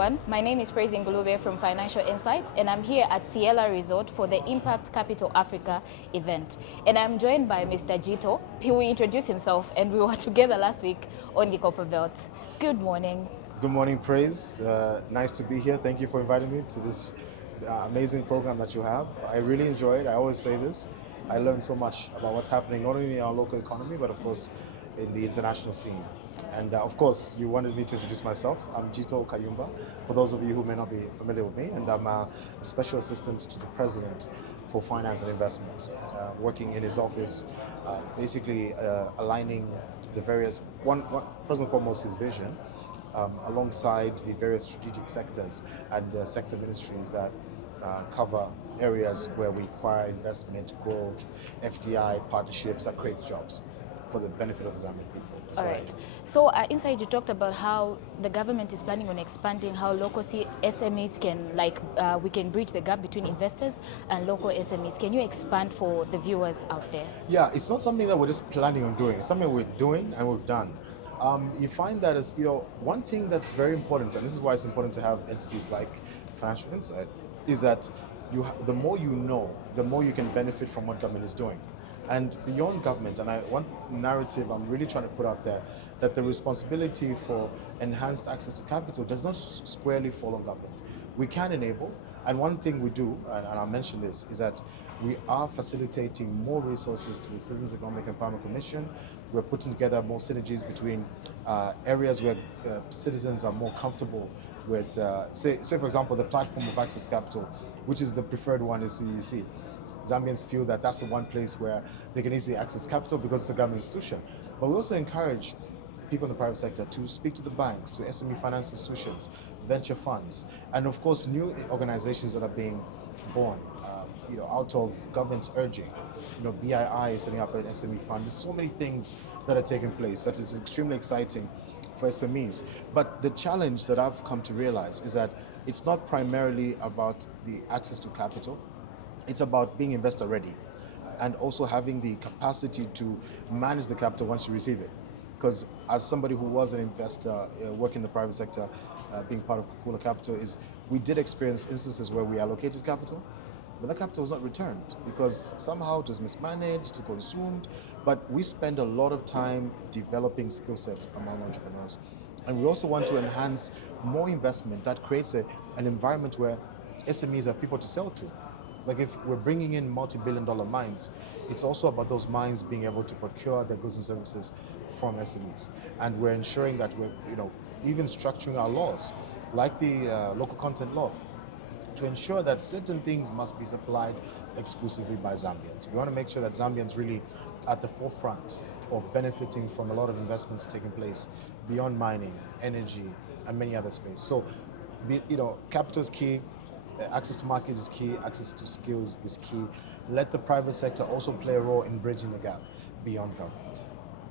everyone. My name is Ngulube from Financial Insight, and I'm here at Ciela Resort for the Impact Capital Africa event. And I'm joined by Mr. Jito. He will introduce himself, and we were together last week on the Copper Belt. Good morning. Good morning, Praise. Nice to be here. Thank you for inviting me to this amazing program that you have. I really enjoy it. I always say this. I learned so much about what's happening, not only in our local economy, but of course in the international scene. And of course, you wanted me to introduce myself. I'm Jito Kayumba, for those of you who may not be familiar with me, and I'm a special assistant to the president for finance and investment, working in his office, basically aligning the various, first and foremost, his vision, alongside the various strategic sectors and sector ministries that cover areas where we require investment, growth, FDI, partnerships that creates jobs for the benefit of the Zambian people. All right. So inside you talked about how the government is planning on expanding how local SMEs can, we can bridge the gap between investors and local SMEs. Can you expand for the viewers out there? Yeah, it's not something that we're just planning on doing. It's something we're doing and we've done. You find that as, one thing that's very important, and this is why it's important to have entities like Financial Insight, is that the more you know, the more you can benefit from what government is doing. And beyond government, and one narrative I'm really trying to put out there, that the responsibility for enhanced access to capital does not squarely fall on government. We can enable, and one thing we do, and I'll mention this, is that we are facilitating more resources to the Citizens Economic Empowerment Commission. We're putting together more synergies between areas where citizens are more comfortable with, say for example, the platform of access to capital, which is the preferred one is CEEC. Zambians feel that that's the one place where they can easily access capital because it's a government institution. But we also encourage people in the private sector to speak to the banks, to SME finance institutions, venture funds, and of course new organizations that are being born out of government's urging. BII is setting up an SME fund. There's so many things that are taking place that is extremely exciting for SMEs. But the challenge that I've come to realize is that it's not primarily about the access to capital. It's about being investor ready and also having the capacity to manage the capital once you receive it. Because as somebody who was an investor, working in the private sector, being part of Kukula Capital, we did experience instances where we allocated capital, but that capital was not returned because somehow it was mismanaged, consumed. But we spend a lot of time developing skill set among entrepreneurs. And we also want to enhance more investment that creates an environment where SMEs have people to sell to. Like if we're bringing in multi-billion-dollar mines, it's also about those mines being able to procure their goods and services from SMEs. And we're ensuring that we're, even structuring our laws, like the local content law, to ensure that certain things must be supplied exclusively by Zambians. We want to make sure that Zambians really at the forefront of benefiting from a lot of investments taking place beyond mining, energy, and many other spaces. So, capital is key. Access to market is key, access to skills is key. Let the private sector also play a role in bridging the gap beyond government.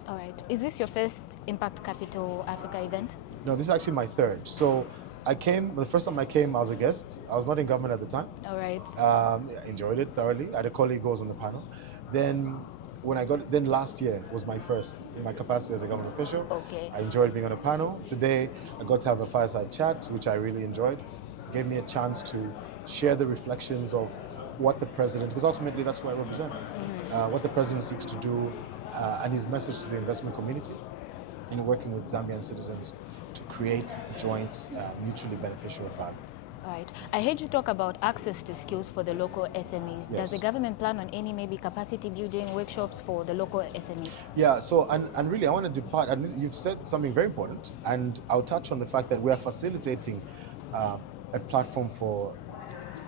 All right. Is this your first Impact Capital Africa event? No, this is actually my third. So the first time I came, I was a guest. I was not in government at the time. All right. I enjoyed it thoroughly. I had a colleague who was on the panel. Then last year was my first in my capacity as a government official. Okay. I enjoyed being on a panel. Today, I got to have a fireside chat, which I really enjoyed. Gave me a chance to share the reflections of what the president, because ultimately that's who I represent, what the president seeks to do, and his message to the investment community in working with Zambian citizens to create joint, mutually beneficial value. All right. I heard you talk about access to skills for the local SMEs. Yes. Does the government plan on any maybe capacity building workshops for the local SMEs? Yeah, so, and really I want to depart, and you've said something very important, and I'll touch on the fact that we are facilitating a platform for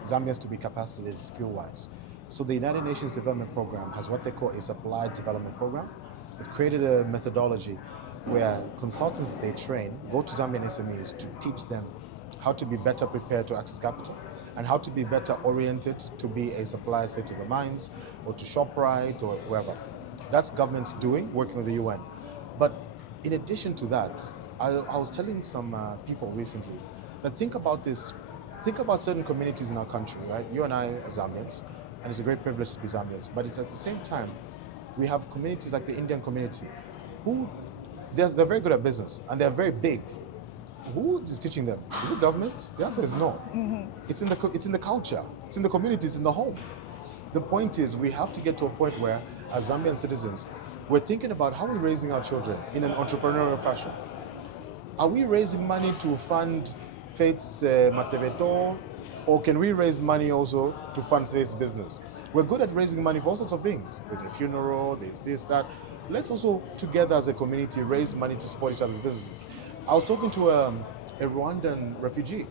Zambians to be capacitated skill-wise. So the United Nations Development Program has what they call a supply development program. They've created a methodology where consultants that they train go to Zambian SMEs to teach them how to be better prepared to access capital and how to be better oriented to be a supplier, say, to the mines or to ShopRite or wherever. That's government doing, working with the UN. But in addition to that, I was telling some people recently, but think about this. Think about certain communities in our country, right? You and I are Zambians, and it's a great privilege to be Zambians. But it's at the same time, we have communities like the Indian community, who they're very good at business, and they're very big. who is teaching them? Is it government? The answer is no. It's in the culture. It's in the community. It's in the home. The point is, we have to get to a point where, as Zambian citizens, we're thinking about how we're raising our children in an entrepreneurial fashion. Are we raising money to fund Faith's Matebeto, or can we raise money also to fund Faith's business? We're good at raising money for all sorts of things. There's a funeral, there's this, that. Let's also, together as a community, raise money to support each other's businesses. I was talking to a Rwandan refugee,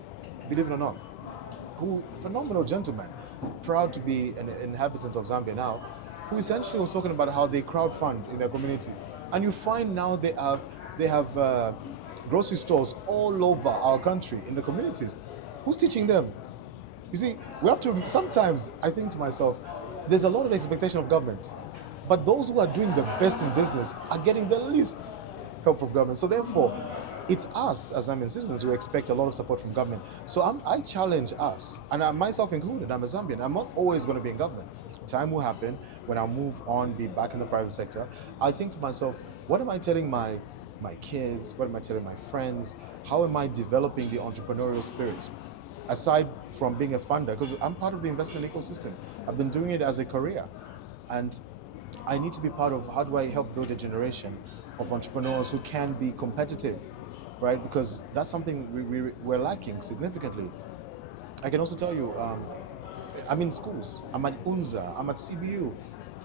believe it or not, who, phenomenal gentleman, proud to be an inhabitant of Zambia now, who essentially was talking about how they crowdfund in their community. And you find now they have grocery stores all over our country in the communities. Who's teaching them? You see, we have to, sometimes I think to myself, there's a lot of expectation of government, but those who are doing the best in business are getting the least help from government. So therefore, it's us as Zambian citizens who expect a lot of support from government. So I challenge us, and myself included, I'm a Zambian. I'm not always going to be in government. Time will happen when I move on, be back in the private sector. I think to myself, what am I telling my kids? What am I telling my friends? How am I developing the entrepreneurial spirit? Aside from being a funder, because I'm part of the investment ecosystem. I've been doing it as a career. And I need to be part of how do I help build a generation of entrepreneurs who can be competitive, right? Because that's something we're lacking significantly. I can also tell you, I'm in schools. I'm at UNZA, I'm at CBU,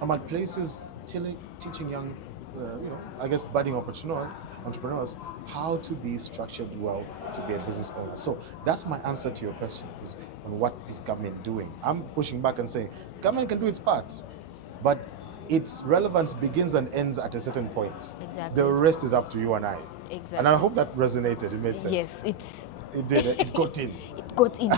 I'm at places teaching young, I guess budding entrepreneurs how to be structured well to be a business owner. So that's my answer to your question, is on what is government doing. I'm pushing back and saying government can do its part, but its relevance begins and ends at a certain point. Exactly. The rest is up to you and I. Exactly. And I hope that resonated. It made sense. Yes, it did. It got in. It got in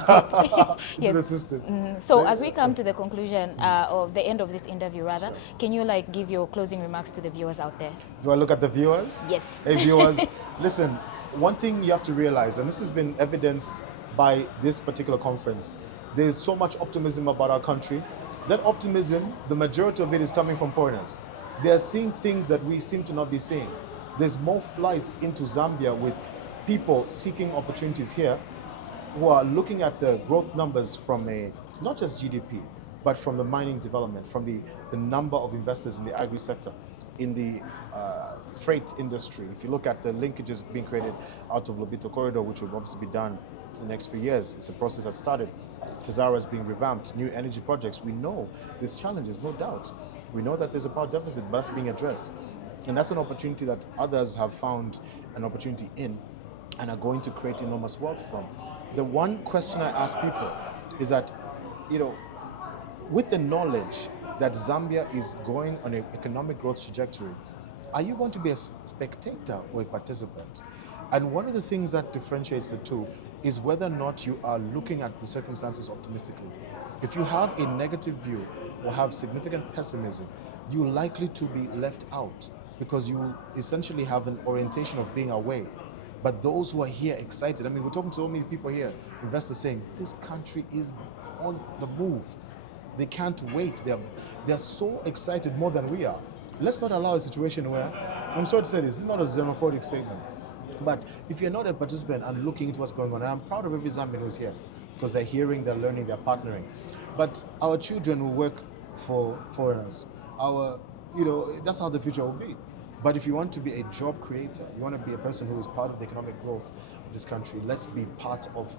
into the system. So as we come to the conclusion of the end of this interview, rather, can you give your closing remarks to the viewers out there? Do I look at the viewers? Yes. Hey viewers, listen, one thing you have to realize, and this has been evidenced by this particular conference, there's so much optimism about our country. That optimism, the majority of it is coming from foreigners. They are seeing things that we seem to not be seeing. There's more flights into Zambia with people seeking opportunities here who are looking at the growth numbers from not just GDP, but from the mining development, from the number of investors in the agri sector, in the freight industry. If you look at the linkages being created out of Lobito Corridor, which will obviously be done in the next few years, it's a process that started. Tazara is being revamped, new energy projects. We know there's challenges, no doubt. We know that there's a power deficit, but that's being addressed. And that's an opportunity that others have found an opportunity in and are going to create enormous wealth from. The one question I ask people is that, with the knowledge that Zambia is going on an economic growth trajectory, are you going to be a spectator or a participant? And one of the things that differentiates the two is whether or not you are looking at the circumstances optimistically. If you have a negative view or have significant pessimism, you're likely to be left out because you essentially have an orientation of being away. But those who are here excited, we're talking to so many people here, investors saying, this country is on the move. They can't wait. They're so excited more than we are. Let's not allow a situation where, I'm sorry to say this is not a xenophobic statement, but if you're not a participant and looking into what's going on, and I'm proud of every Zambian who's here, because they're hearing, they're learning, they're partnering. But our children will work for foreigners. That's how the future will be. But if you want to be a job creator, you want to be a person who is part of the economic growth of this country, let's be part of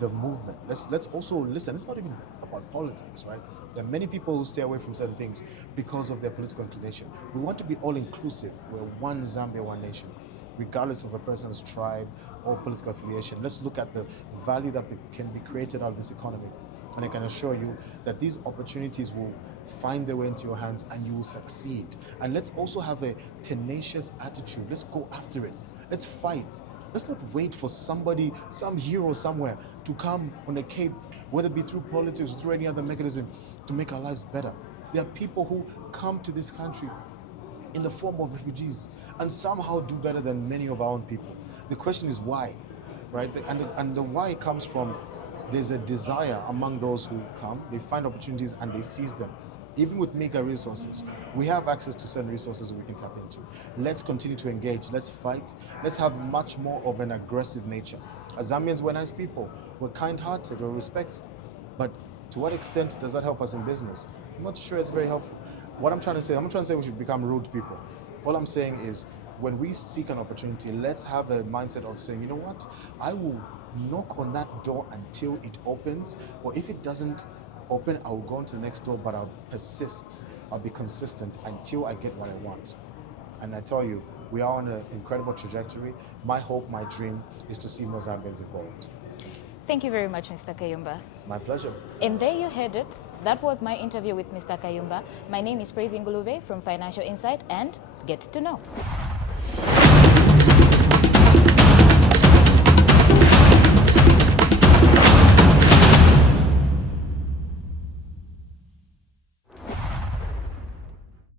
the movement. Let's also listen. It's not even about politics, right? There are many people who stay away from certain things because of their political inclination. We want to be all-inclusive. We're one Zambia, one nation, regardless of a person's tribe or political affiliation. Let's look at the value that can be created out of this economy. And I can assure you that these opportunities will find their way into your hands and you will succeed. And let's also have a tenacious attitude. Let's go after it. Let's fight. Let's not wait for somebody, some hero somewhere to come on a cape, whether it be through politics or through any other mechanism, to make our lives better. There are people who come to this country in the form of refugees and somehow do better than many of our own people. The question is why, right? And the why comes from, there's a desire among those who come, they find opportunities and they seize them. even with meager resources, we have access to certain resources we can tap into. Let's continue to engage. Let's fight. Let's have much more of an aggressive nature. As Zambians, we're nice people. We're kind-hearted. We're respectful. But to what extent does that help us in business? I'm not sure it's very helpful. What I'm trying to say, I'm not trying to say we should become rude people. All I'm saying is, when we seek an opportunity, let's have a mindset of saying, you know what, I will knock on that door until it opens, or if it doesn't open, I will go into the next door, but I'll persist, I'll be consistent until I get what I want. And I tell you, we are on an incredible trajectory. My hope, my dream is to see more Zambians involved. Thank you very much, Mr. Kayumba. It's my pleasure. And there you heard it. That was my interview with Mr. Kayumba. My name is Ngulube from Financial Insight, and get to know.